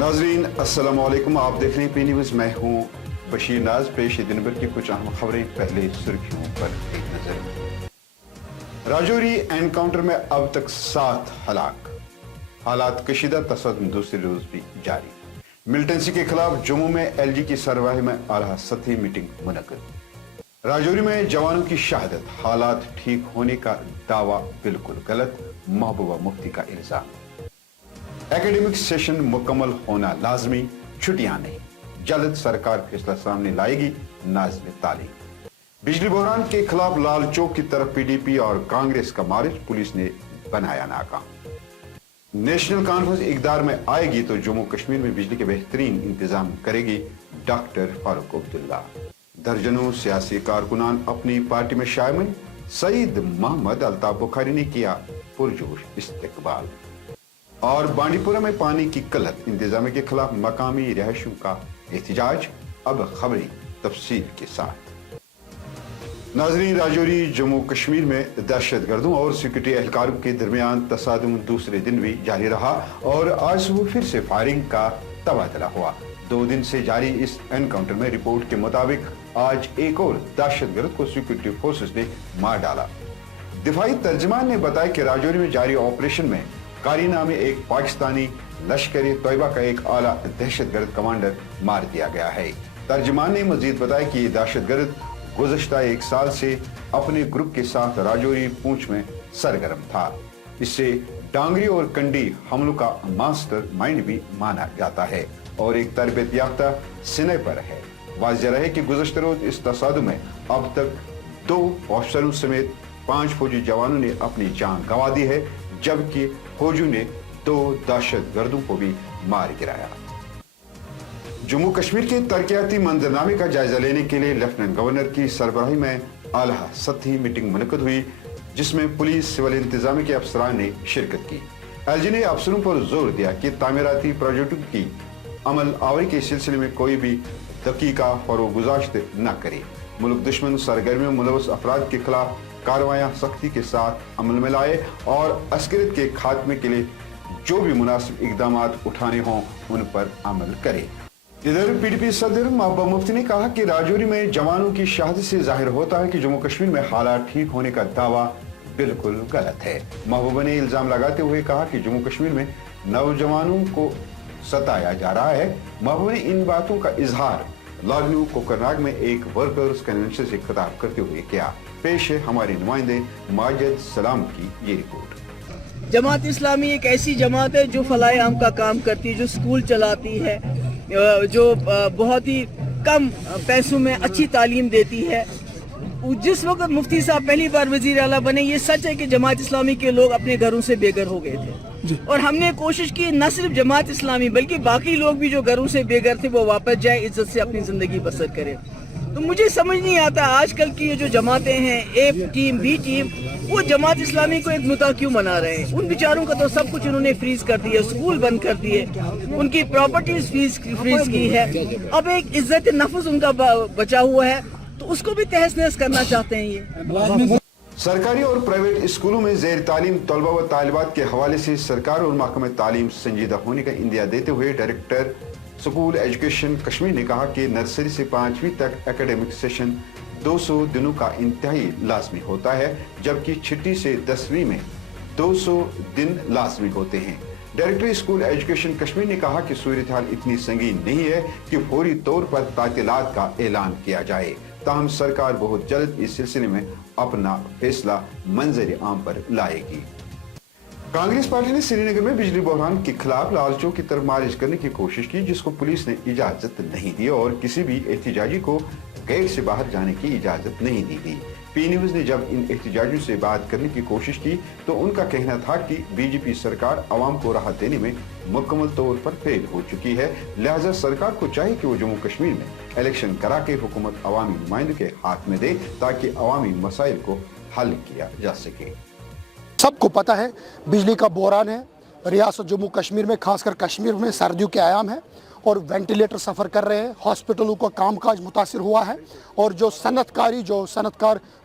नाजरीन अस्सलाम वालेकुम, आप देख रहे हैं पी न्यूज़। मैं हूं बशीर नाज। पेश है दिन भर की कुछ अहम खबरें। पहले सुर्खियों पर एक नजर। राजौरी एनकाउंटर में अब तक 7 हलाक, हालात कशीदा, तसद्दुम दूसरे रोज भी जारी। मिलिटेंसी के खिलाफ जम्मू में एलजी की सरबराही में आला सतही मीटिंग मुनक्किद। राजौरी में जवानों की शहादत, हालात ठीक होने का दावा बिल्कुल गलत, महबूबा मुफ्ती का इल्जाम। एकेडमिक सेशन मुकम्मल होना लाजमी, छुट्टियां नहीं, जल्द सरकार फैसला सामने लाएगी, नाज़िम तालीम। बिजली बहरान के खिलाफ लाल चौक की तरफ पीडीपी और कांग्रेस का मार्च, पुलिस ने बनाया नाकाम। नेशनल कॉन्फ्रेंस इक़दार में आएगी तो जम्मू कश्मीर में बिजली के बेहतरीन इंतजाम करेगी डॉक्टर फारूक अब्दुल्ला। दर्जनों सियासी कारकुनान अपनी पार्टी में शामिल, सईद मोहम्मद अल्ताफ बुखारी ने किया पुरजोश इस्तकबाल। और बांडीपुरा में पानी की किल्लत, इंतजाम के खिलाफ मकामी रहायशियों का एहतजाज। अब खबरें तफसील के साथ। नाजरीन, राजौरी जम्मू कश्मीर में दहशतगर्दों और सिक्योरिटी एहलकारों के दरमियान तसादुम दूसरे दिन भी जारी रहा और आज सुबह फिर से फायरिंग का तबादला हुआ। 2 दिन से जारी इस एनकाउंटर में रिपोर्ट के मुताबिक आज एक और दहशतगर्द को सिक्योरिटी फोर्सेस ने मार डाला। दिफाई तर्जमान ने बताया कि राजौरी में जारी ऑपरेशन में कारी नामे एक पाकिस्तानी लश्कर तैयबा का एक आला दहशतगर्द कमांडर मार दिया गया है। तर्जमान ने मजीद बताया कि ये दहशतगर्द गुज़श्ता 1 साल से अपने ग्रुप के साथ राजौरी पूंछ में सरगर्म था। इससे डांगरी और कंडी हमलों का मास्टर माइंड भी माना जाता है और एक तरबियत याफ्ता स्नाइपर है। वाज़ेह है कि गुज़श्ता रोज इस तसादुम में अब तक 2 ऑफिसरों समेत 5 फौजी जवानों ने अपनी जान गंवा दी है, जबकि फौजियों ने 2 दहशतगर्दों को भी मार गिराया। जम्मू कश्मीर के तरक्याती मंजरनामे का जायजा लेने के लिए लेफ्टिनेंट गवर्नर की सरबराही में आला सतही मीटिंग मुनक्किद हुई, जिसमें पुलिस, सिविल इंतजामी के अफसरान ने शिरकत की। एलजी ने अफसरों पर जोर दिया कि तामीराती प्रोजेक्टों की अमल आवरी के सिलसिले में कोई भी दकीका फरोगुजाश्त न करे। मुल्क दुश्मन सरगर्मियों मुलवस अफराद के खिलाफ कार्रवाइयां सख्ती के साथ अमल में लाए और अस्करियत के खात्मे के लिए जो भी मुनासिब इकदाम उठाने हों उन पर अमल करे। इधर पीडीपी सदर महबूबा मुफ्ती ने कहा कि राजौरी में जवानों की शहादत से जाहिर होता है कि जम्मू कश्मीर में हालात ठीक होने का दावा बिल्कुल गलत है। महबूबा ने इल्जाम लगाते हुए कहा कि जम्मू कश्मीर में नौजवानों को सताया जा रहा है। महबूबा ने इन बातों का इजहार लालनू कोकरनाग में एक वर्कर्स कन्वेंशन से खिताब करते हुए किया। पेश है हमारे नुमाइंदे माजिद सलाम की ये रिपोर्ट। जमात इस्लामी एक ऐसी जमात है जो फलाए आम का काम करती है, जो स्कूल चलाती है, जो बहुत ही कम पैसों में अच्छी तालीम देती है। जिस वक्त मुफ्ती साहब पहली बार वजीर आला बने, ये सच है कि जमात इस्लामी के लोग अपने घरों से बेघर हो गए थे और हमने कोशिश की न सिर्फ जमात इस्लामी बल्कि बाकी लोग भी जो घरों से बेघर थे वो वापस जाए, इज्जत से अपनी जिंदगी बसर करें। तो मुझे समझ नहीं आता आजकल की ये जो जमातें हैं, ए टीम बी टीम, वो जमात इस्लामी को एक मुद्दा क्यों मना रहे हैं। उन बेचारों का तो सब कुछ उन्होंने फ्रीज कर दिया, स्कूल बंद कर दिए, उनकी प्रॉपर्टीज फ्रीज की है। अब एक इज्जत नफ्स उनका बचा हुआ है तो उसको भी तहस नहस करना चाहते हैं ये। सरकारी और प्राइवेट स्कूलों में ज़ेर तालीम तलबा व तालिबात के हवाले से सरकार और महकमे तालीम संजीदा होने का इंदिया देते हुए डायरेक्टर स्कूल एजुकेशन कश्मीर ने कहा कि नर्सरी से 5वीं तक एकेडमिक सेशन 200 दिनों का इंतहाई लाजमी होता है, जबकि 6ठी से 10वीं में 200 दिन लाजमी होते हैं। डायरेक्टर स्कूल एजुकेशन कश्मीर ने कहा कि सूरत हाल इतनी संगीन नहीं है कि फौरी तौर पर तातीलात का ऐलान किया जाए, ताहम सरकार बहुत जल्द इस सिलसिले में अपना फैसला मंजर आम पर लाएगी। कांग्रेस पार्टी ने श्रीनगर में बिजली बहरान के खिलाफ लाल चौक की तरफ मार्च करने की कोशिश की, जिसको पुलिस ने इजाजत नहीं दी और किसी भी एहतजाजी को गेट से बाहर जाने की इजाजत नहीं दी थी। पी न्यूज ने जब इन एहतजाजियों से बात करने की कोशिश की तो उनका कहना था कि बीजेपी सरकार अवाम को राहत देने में मुकम्मल तौर पर फेल हो चुकी है, लिहाजा सरकार को चाहिए कि वो जम्मू कश्मीर में इलेक्शन करा के हुकूमत अवामी नुमाइंदों के हाथ में दे ताकि अवामी मसाइल को हल किया जा सके। सबको पता है बिजली का बहरान है रियासत जम्मू कश्मीर में, खासकर कश्मीर में सर्दियों के आयाम है اور وینٹیلیٹر سفر کر رہے ہیں, ہاسپٹلوں کا کام کاج متاثر ہوا ہے, اور جو صنعت کار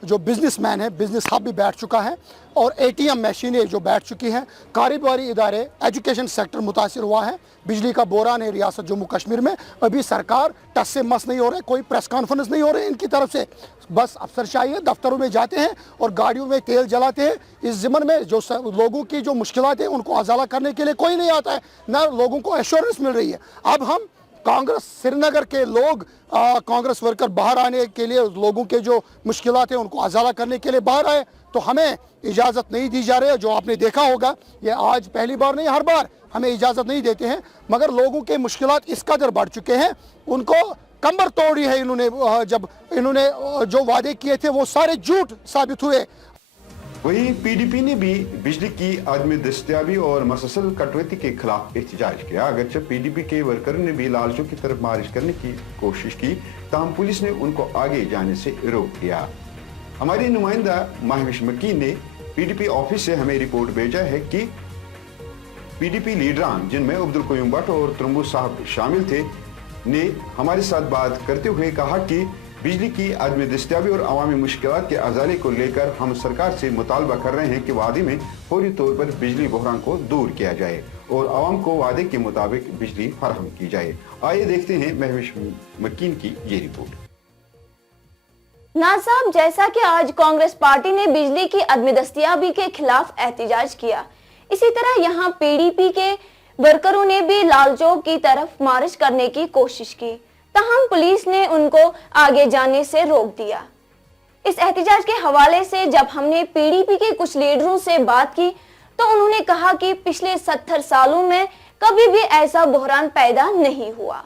جو بزنس مین ہے, بزنس ہب بھی بیٹھ چکا ہے, اور ATM مشینیں جو بیٹھ چکی ہیں, کاروباری ادارے, ایجوکیشن سیکٹر متاثر ہوا ہے. بجلی کا بحران ہے ریاست جموں کشمیر میں, ابھی سرکار ٹس سے مس نہیں ہو رہے, کوئی پریس کانفرنس نہیں ہو رہے ان کی طرف سے, بس افسر شاہی دفتروں میں جاتے ہیں اور گاڑیوں میں تیل جلاتے ہیں. اس ضمن میں جو لوگوں کی جو مشکلات ہیں ان کو ازالہ کرنے کے لیے کوئی نہیں آتا ہے, نہ لوگوں کو ایشورنس مل رہی ہے. اب ہم کانگریس سری نگر کے لوگ, کانگریس ورکر باہر آنے کے لیے, لوگوں کے جو مشکلات ہیں ان کو ازالہ کرنے کے لیے باہر آئے, تو ہمیں اجازت نہیں دی جا رہی ہے. جو آپ نے دیکھا ہوگا, یہ آج پہلی بار نہیں, ہر بار ہمیں اجازت نہیں دیتے ہیں, مگر لوگوں کے مشکلات اس قدر بڑھ چکے ہیں, ان کو کمر توڑی ہے انہوں نے. جب انہوں نے جو وعدے کیے تھے وہ سارے جھوٹ ثابت ہوئے. وہیں PDP نے بھی بجلی کی عدم دستیابی اور مسلسل کٹوتی کے خلاف احتجاج کیا. اگرچہ PDP کے ورکروں نے بھی لالچوں کی طرف مارچ کرنے کی کوشش کی, تاہم پولیس نے ان کو آگے جانے سے روک دیا. ہماری نمائندہ مہوش مکین نے PDP آفس سے ہمیں رپورٹ بھیجا ہے کہ PDP لیڈران, جن میں عبدالقیوم بٹ اور ترمبو صاحب شامل تھے, نے ہمارے ساتھ بات کرتے ہوئے کہا کہ بجلی کی عدم دستیابی اور عوامی مشکلات کے ازالے کو لے کر ہم سرکار سے مطالبہ کر رہے ہیں کہ وادی میں فوری طور پر بجلی بحران کو دور کیا جائے اور عوام کو وعدے کے مطابق بجلی فراہم کی جائے. آئیے دیکھتے ہیں مہوش مکین کی یہ رپورٹ. ناز صاحب, جیسا کہ آج کانگریس پارٹی نے بجلی کی عدم دستیابی کے خلاف احتجاج کیا, اسی طرح یہاں PDP کے ورکروں نے بھی لال چوک کی طرف مارچ کرنے کی کوشش کی, تاہم پولیس نے ان کو آگے جانے سے روک دیا. اس احتجاج کے حوالے سے جب ہم نے PDP کے کچھ لیڈروں سے بات کی تو انہوں نے کہا کہ پچھلے 70 سالوں میں کبھی بھی ایسا بحران پیدا نہیں ہوا.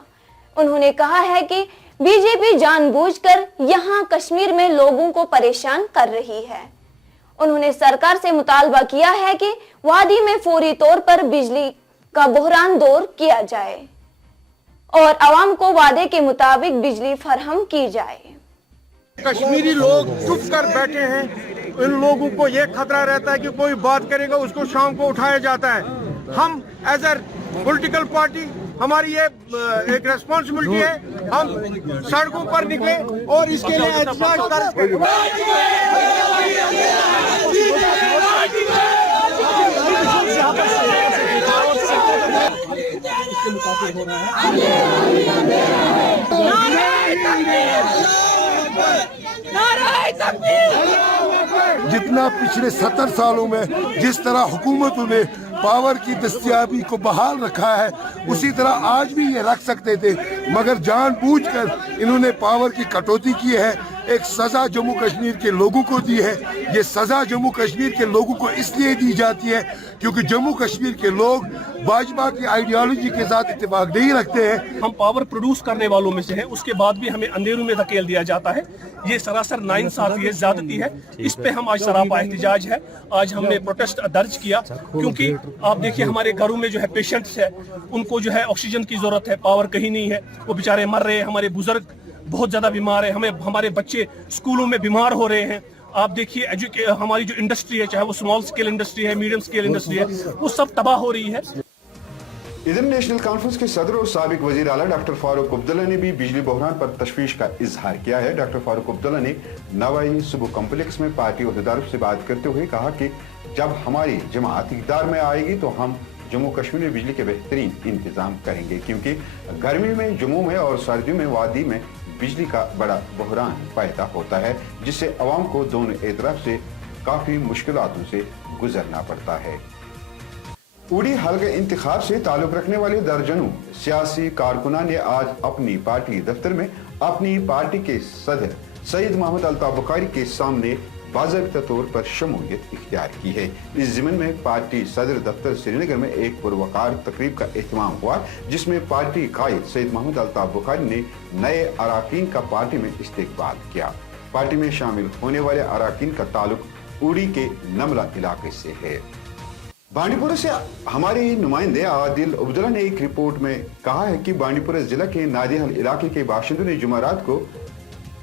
انہوں نے کہا ہے کہ BJP جان بوجھ کر یہاں کشمیر میں لوگوں کو پریشان کر رہی ہے. انہوں نے سرکار سے مطالبہ کیا ہے کہ وادی میں فوری طور پر بجلی کا بحران دور کیا جائے اور عوام کو وعدے کے مطابق بجلی فراہم کی جائے. کشمیری لوگ چپ کر بیٹھے ہیں, ان لوگوں کو یہ خطرہ رہتا ہے کہ کوئی بات کرے گا اس کو شام کو اٹھایا جاتا ہے. ہم ایز اے پولیٹیکل پارٹی, ہماری یہ ایک ریسپانسبلٹی ہے, ہم سڑکوں پر نکلے اور اس کے لیے احتجاج کریں. جتنا پچھلے 70 سالوں میں جس طرح حکومتوں نے پاور کی دستیابی کو بحال رکھا ہے, اسی طرح آج بھی یہ رکھ سکتے تھے, مگر جان بوجھ کر انہوں نے پاور کی کٹوتی کی ہے. ایک سزا جموں کشمیر کے لوگوں کو دی ہے. یہ سزا جموں کشمیر کے لوگوں کو اس لیے دی جاتی ہے کیونکہ جموں کشمیر کے لوگ باجپا کی آئیڈیالوجی کے ساتھ اتفاق نہیں رکھتے ہیں. ہم پاور پروڈیوس کرنے والوں میں سے ہیں, اس کے بعد بھی ہمیں اندھیروں میں دھکیل دیا جاتا ہے. یہ سراسر ناانصافی ہے, زیادتی ہے. اس پہ ہم آج سراپا احتجاج ہے. آج ہم نے پروٹیسٹ درج کیا کیونکہ آپ دیکھیے ہمارے گھروں میں جو ہے پیشنٹس ہے, ان کو جو ہے آکسیجن کی ضرورت ہے, پاور کہیں نہیں ہے, وہ بیچارے مر رہے ہیں. ہمارے بزرگ بہت زیادہ بیمار ہیں, ہمارے بچے اسکولوں میں بیمار ہو رہے ہیں. آپ دیکھیے ہماری جو انڈسٹری ہے, چاہے وہ اسمال اسکیل انڈسٹری ہے, میڈیم اسکیل انڈسٹری ہے, وہ سب تباہ ہو رہی ہے. ادھر نیشنل کانفرنس کے صدر اور سابق وزیر اعلیٰ ڈاکٹر فاروق عبداللہ نے بھی بجلی بحران پر تشویش کا اظہار کیا ہے. ڈاکٹر فاروق عبداللہ نے نوائی صوبہ کمپلیکس میں پارٹی عہدیداروں سے بات کرتے ہوئے کہا کہ جب ہماری جماعت اقتدار میں آئے گی تو ہم جموں کشمیر میں بجلی کے بہترین انتظام کریں گے, کیونکہ گرمی میں جموں میں اور سردیوں میں وادی میں بجلی کا بڑا بحران پیدا ہوتا ہے, جس سے عوام کو دونوں اطراف سے کافی مشکلاتوں سے گزرنا پڑتا ہے. اوڑی حلقہ انتخاب سے تعلق رکھنے والے درجنوں سیاسی کارکنان نے آج اپنی پارٹی دفتر میں اپنی پارٹی کے صدر سید محمد الطاف بخاری کے سامنے باضابطہ طور پر شمولیت اختیار کی ہے. اس ضمن میں پارٹی صدر دفتر سری نگر میں ایک پروقار تقریب کا اہتمام ہوا, جس میں پارٹی قائد سید محمد الطاف بخاری نے نئے اراکین کا پارٹی میں استقبال کیا. پارٹی میں شامل ہونے والے اراکین کا تعلق اوڑی کے نملہ علاقے سے ہے. بانڈی پورہ سے ہمارے نمائندے عادل عبداللہ نے ایک رپورٹ میں کہا ہے کہ بانڈی پورہ ضلع کے نادی حل علاقے کے باشندوں نے جمعرات کو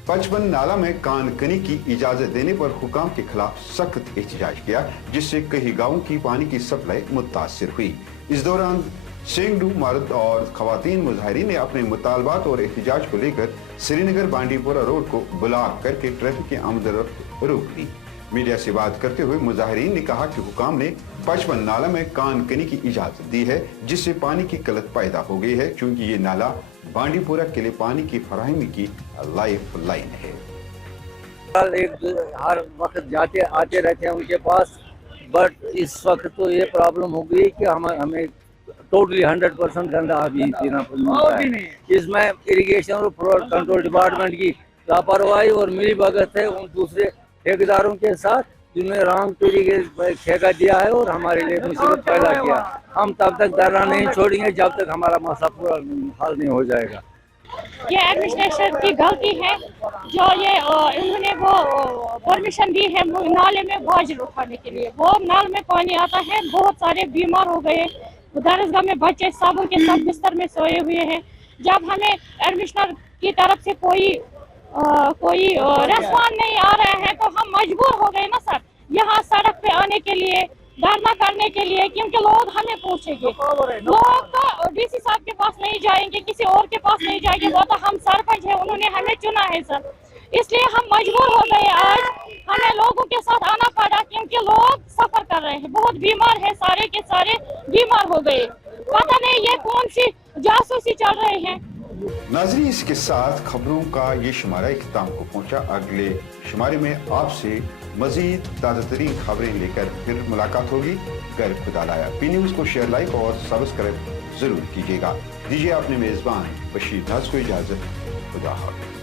55 نالہ میں کان کنی کی اجازت دینے پر حکام کے خلاف سخت احتجاج کیا, جس سے کئی گاؤں کی پانی کی سپلائی متاثر ہوئی. اس دوران सैकड़ों मर्द और खवातीन मुजाहिरीन ने अपने मुतालबात और एहतजाज को लेकर श्रीनगर बांडीपुरा रोड को ब्लॉक करके ट्रैफिक की आमदरफ्त रोक दी। मीडिया से बात करते हुए मुजाहिरीन ने कहा कि हुकाम ने 55 नाला में कान कनी की इजाजत दी है, जिससे पानी की किल्लत पैदा हो गई है, क्योंकि ये नाला बांडीपुरा के लिए पानी की फराहमी की लाइफ लाइन है। हर वक्त जाते आते रहते हैं उनके पास, बट इस वक्त तो ये प्रॉब्लम हो गई कि हमें टोटली 100% गंदा अभी पीना पड़ता है। इसमें इरिगेशन और फ्लड कंट्रोल डिपार्टमेंट की लापरवाही और मिली भगत है उन दूसरे ठेकेदारों के साथ, जिन्होंने रॉन्ग तरीके ठेका दिया है और हमारे लिए मुसीबत पैदा किया। हम तब तक धरना नहीं छोड़ेंगे जब तक हमारा मसला पूरा हल नहीं हो जाएगा। ये एडमिनिस्ट्रेशन की गलती है जो ये इन्होंने वो परमिशन दी है नाले में बोझ उठाने के लिए। वो नाल में पानी आता है, बहुत सारे बीमार हो गए, दरसगाह में बच्चे सब के सब बिस्तर में सोए हुए हैं। जब हमें एडमिशनर की तरफ से कोई रेस्पॉन्स नहीं आ रहा है तो हम मजबूर हो गए ना सर यहाँ सड़क पे आने के लिए, धरना करने के लिए, क्योंकि लोग हमें पूछेंगे। लोग तो डीसी साहब के पास नहीं जाएंगे, किसी और के पास नहीं जाएंगे, वो तो हम सरपंच है, उन्होंने हमें चुना है सर। इसलिए हम मजबूर हो गए, आज हमें लोगों के साथ आना पड़ा, क्योंकि लोग सफर कर रहे हैं, बहुत बीमार है, सारे के सारे बीमार हो गए। पता नहीं ये कौन सी जासूसी चल रहे हैं। नाज़रीन, इसके साथ खबरों का ये शुमारा इख्तिताम को पहुंचा। अगले शुमारे में आपसे मजीद ताज़ा तरीन खबरें लेकर फिर मुलाकात होगी। अगर खुदा लाया पी न्यूज़ को शेयर, लाइक और सब्सक्राइब जरूर कीजिएगा। दीजिए अपने मेजबान बशीर नाज को इजाजत। खुदा हाफिज़।